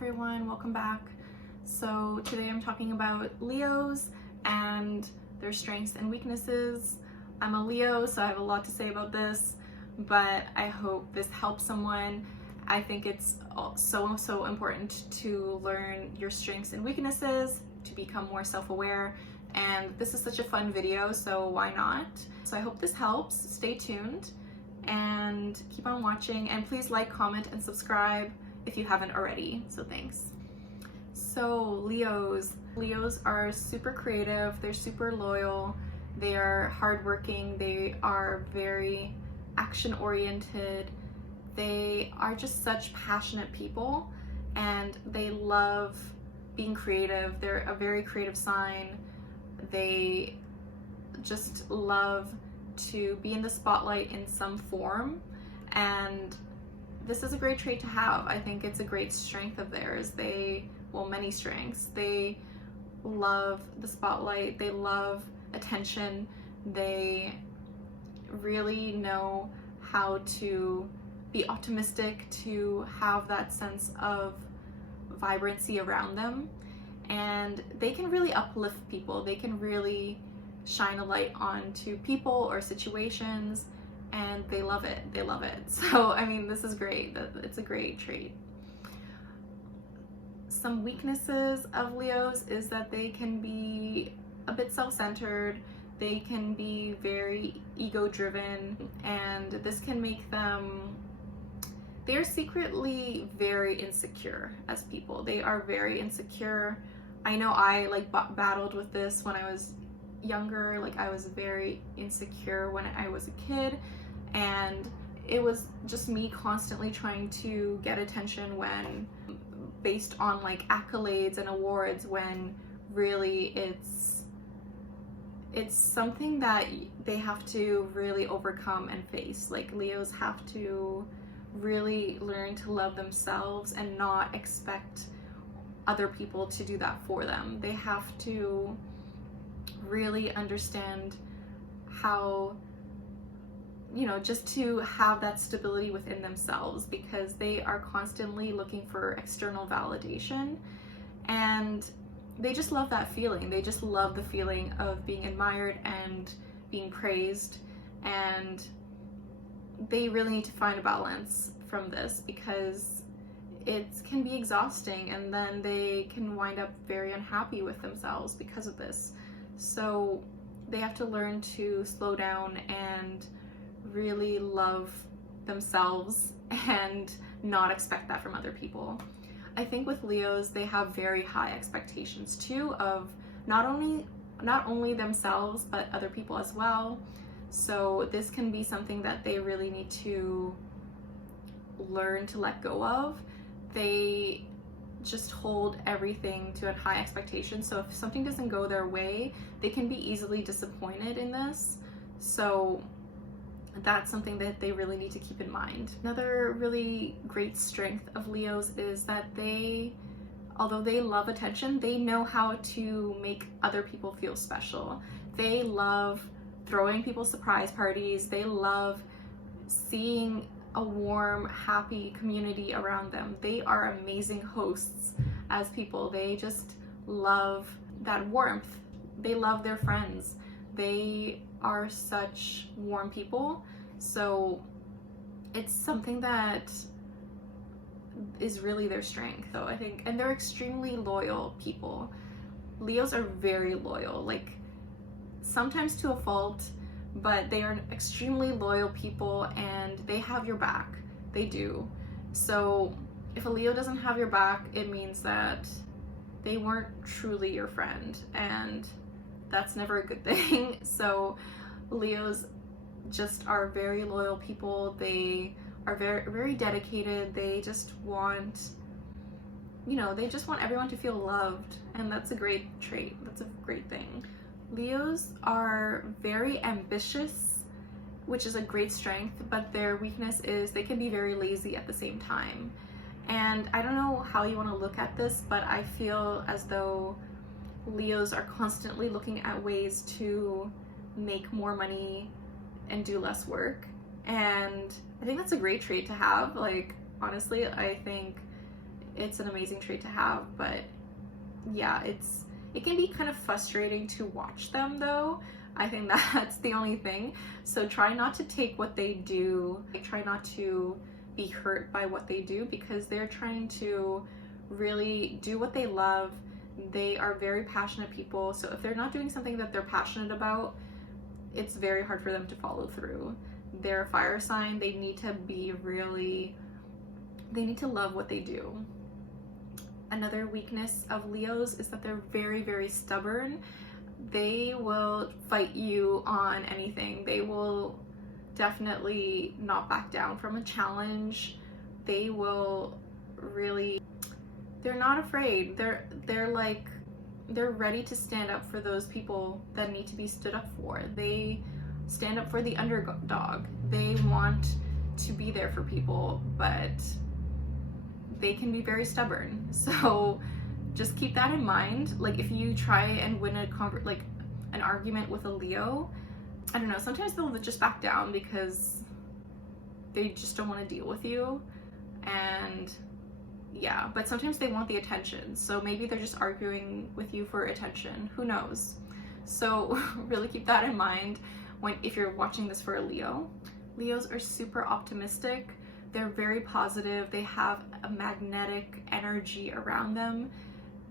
everyone, welcome back. So today I'm talking about Leos and their strengths and weaknesses. I'm a Leo, so I have a lot to say about this, but I hope this helps someone. I think it's so important to learn your strengths and weaknesses, to become more self-aware, and this is such a fun video, so why not? So I hope this helps. Stay tuned and keep on watching, and please like, comment, and subscribe if you haven't already, so thanks. So Leos are super creative, they're super loyal, they are hardworking, they are very action-oriented, they are just such passionate people, and they love being creative. They're a very creative sign. They just love to be in the spotlight in some form, and this is a great trait to have. I think it's a great strength of theirs. Many strengths. They love the spotlight, they love attention, they really know how to be optimistic, to have that sense of vibrancy around them, and they can really uplift people. They can really shine a light onto people or situations, and they love it. So I mean, this is great. It's a great trait. Some weaknesses of Leos is that they can be a bit self-centered, they can be very ego-driven, and this can make them, they're secretly very insecure as people. They are very insecure. I know I battled with this when I was younger. I was very insecure when I was a kid, and it was just me constantly trying to get attention based on accolades and awards, when really it's something that they have to really overcome and face. Leos have to really learn to love themselves and not expect other people to do that for them. They have to really understand how, just to have that stability within themselves, because they are constantly looking for external validation, and they just love that feeling. They just love the feeling of being admired and being praised, and they really need to find a balance from this, because it can be exhausting, and then they can wind up very unhappy with themselves because of this. So they have to learn to slow down and really love themselves and not expect that from other people. I think with Leos, they have very high expectations too, of not only themselves but other people as well. So this can be something that they really need to learn to let go of. They just hold everything to a high expectation, so if something doesn't go their way, they can be easily disappointed in this. So that's something that they really need to keep in mind. Another really great strength of Leos is that although they love attention, they know how to make other people feel special. They love throwing people surprise parties. They love seeing a warm, happy community around them. They are amazing hosts as people. They just love that warmth. They love their friends. They are such warm people. So it's something that is really their strength, though, I think. And they're extremely loyal people. Leos are very loyal, sometimes to a fault, but they are extremely loyal people, and they have your back. They do. So if a Leo doesn't have your back, it means that they weren't truly your friend, and that's never a good thing. So Leos just are very loyal people. They are very dedicated. They just want, they just want everyone to feel loved, and that's a great trait. That's a great thing. Leos are very ambitious, which is a great strength, but their weakness is they can be very lazy at the same time. And I don't know how you want to look at this, but I feel as though Leos are constantly looking at ways to make more money and do less work, and I think that's a great trait to have. Honestly, I think it's an amazing trait to have. But yeah, it can be kind of frustrating to watch them though. I think that's the only thing. So try not to take what they do, try not to be hurt by what they do, because they're trying to really do what they love. They are very passionate people. So if they're not doing something that they're passionate about, it's very hard for them to follow through. They're a fire sign. They need to love what they do. Another weakness of Leos is that they're very, very stubborn. They will fight you on anything. They will definitely not back down from a challenge. They will really, they're not afraid. They're ready to stand up for those people that need to be stood up for. They stand up for the underdog. They want to be there for people, but they can be very stubborn. So just keep that in mind. Like if you try and win an argument with a Leo, I don't know, sometimes they'll just back down because they just don't want to deal with you. And yeah, but sometimes they want the attention. So maybe they're just arguing with you for attention. Who knows? So really keep that in mind if you're watching this for a Leo. Leos are super optimistic. They're very positive. They have a magnetic energy around them.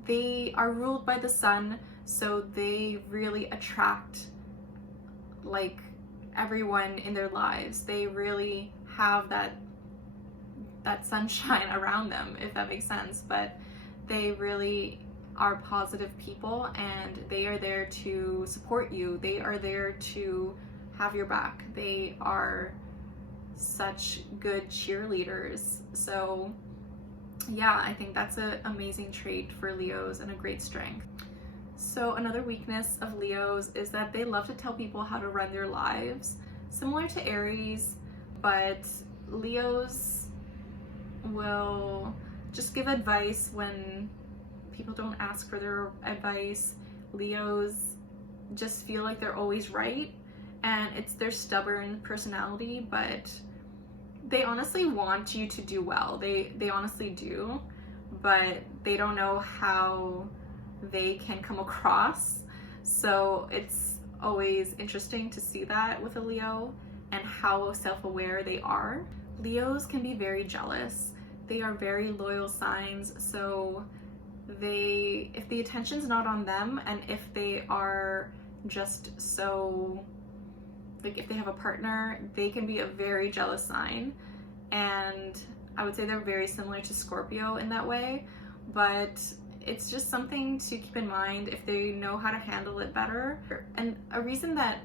They are ruled by the sun, so they really attract like everyone in their lives. They really have that sunshine around them, if that makes sense. But they really are positive people, and they are there to support you. They are there to have your back. They are such good cheerleaders. So yeah, I think that's an amazing trait for Leos and a great strength. So another weakness of Leos is that they love to tell people how to run their lives, similar to Aries, but Leos will just give advice when people don't ask for their advice. Leos just feel like they're always right, and it's their stubborn personality, but they honestly want you to do well. They honestly do, but they don't know how they can come across. So it's always interesting to see that with a Leo and how self-aware they are. Leos can be very jealous. They are very loyal signs. So if the attention's not on them, and if they are just so, like if they have a partner, they can be a very jealous sign. And I would say they're very similar to Scorpio in that way, but it's just something to keep in mind if they know how to handle it better. And a reason that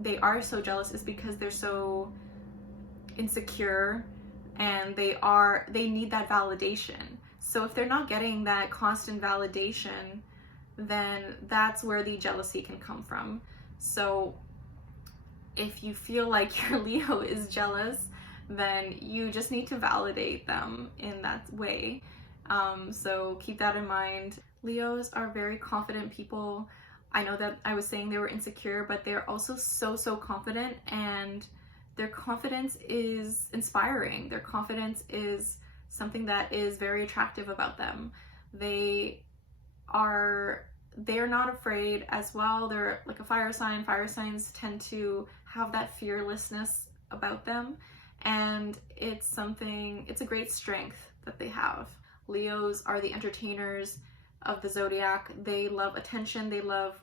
they are so jealous is because they're so insecure, and they need that validation. So if they're not getting that constant validation, then that's where the jealousy can come from. So if you feel like your Leo is jealous, then you just need to validate them in that way. So keep that in mind. Leos are very confident people. I know that I was saying they were insecure, but they're also so confident, and their confidence is inspiring. Their confidence is something that is very attractive about them. They're not afraid as well. They're like a fire sign. Fire signs tend to have that fearlessness about them, and it's a great strength that they have. Leos are the entertainers of the zodiac. They love attention, they love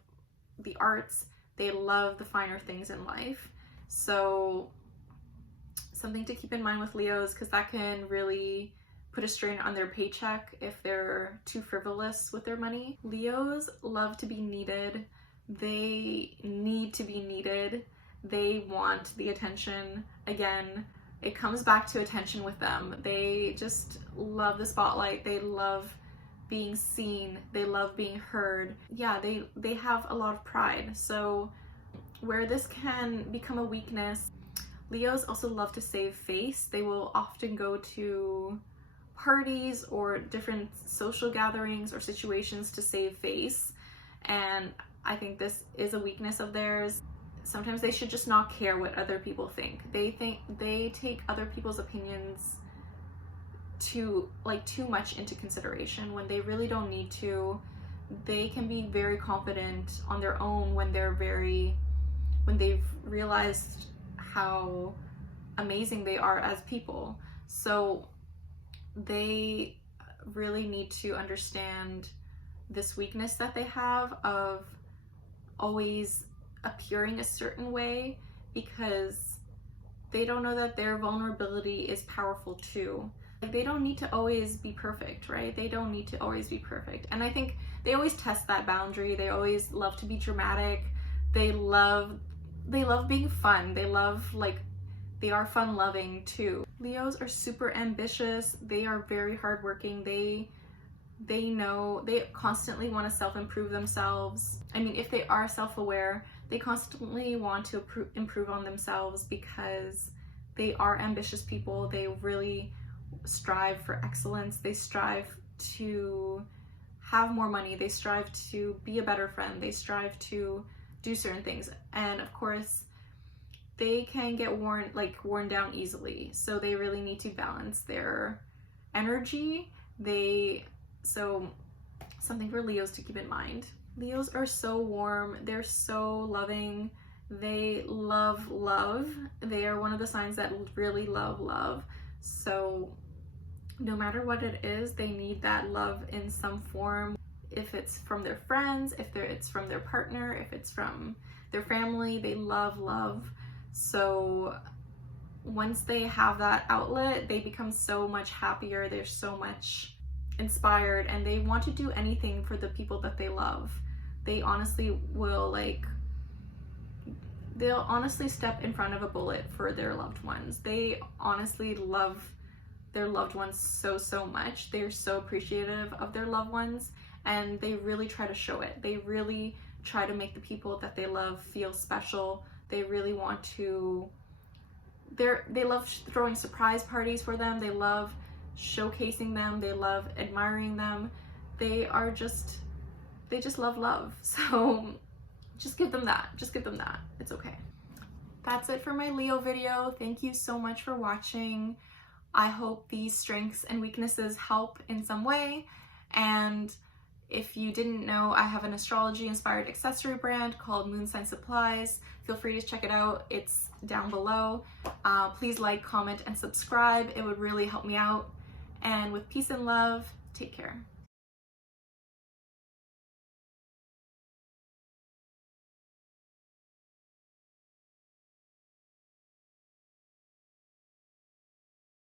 the arts, they love the finer things in life. So something to keep in mind with Leos, because that can really put a strain on their paycheck if they're too frivolous with their money. Leos love to be needed. They need to be needed. They want the attention. Again, it comes back to attention with them. They just love the spotlight. They love being seen. They love being heard. Yeah, they have a lot of pride. So where this can become a weakness, Leos also love to save face. They will often go to parties or different social gatherings or situations to save face. And I think this is a weakness of theirs. Sometimes they should just not care what other people think. They take other people's opinions too much into consideration when they really don't need to. They can be very confident on their own when they've realized how amazing they are as people. So they really need to understand this weakness that they have of always appearing a certain way, because they don't know that their vulnerability is powerful too. Like, they don't need to always be perfect, right? They don't need to always be perfect. And I think they always test that boundary. They always love to be dramatic. They love being fun. They are fun loving too. Leos are super ambitious. They are very hardworking. They know they constantly want to self-improve themselves. I mean, if they are self-aware, they constantly want to improve on themselves because they are ambitious people. They really strive for excellence. They strive to have more money. They strive to be a better friend. They strive to do certain things. And of course, they can get worn down easily. So they really need to balance their energy. So something for Leos to keep in mind. Leos are so warm. They're so loving. They love love. They are one of the signs that really love love. So no matter what it is, they need that love in some form. If it's from their friends, if it's from their partner, if it's from their family, they love love. So once they have that outlet, they become so much happier. They're so much inspired, and they want to do anything for the people that they love. They honestly will, they'll honestly step in front of a bullet for their loved ones. They honestly love their loved ones so much. They're so appreciative of their loved ones, and they really try to show it. They really try to make the people that they love feel special. They really want to, they love throwing surprise parties for them. They love showcasing them. They love admiring them. They just love love. So just give them that. Just give them that. It's okay. That's it for my Leo video. Thank you so much for watching. I hope these strengths and weaknesses help in some way. And if you didn't know, I have an astrology inspired accessory brand called Moon Sign Supplies. Feel free to check it out. It's down below. Please like, comment, and subscribe. It would really help me out. And with peace and love, take care.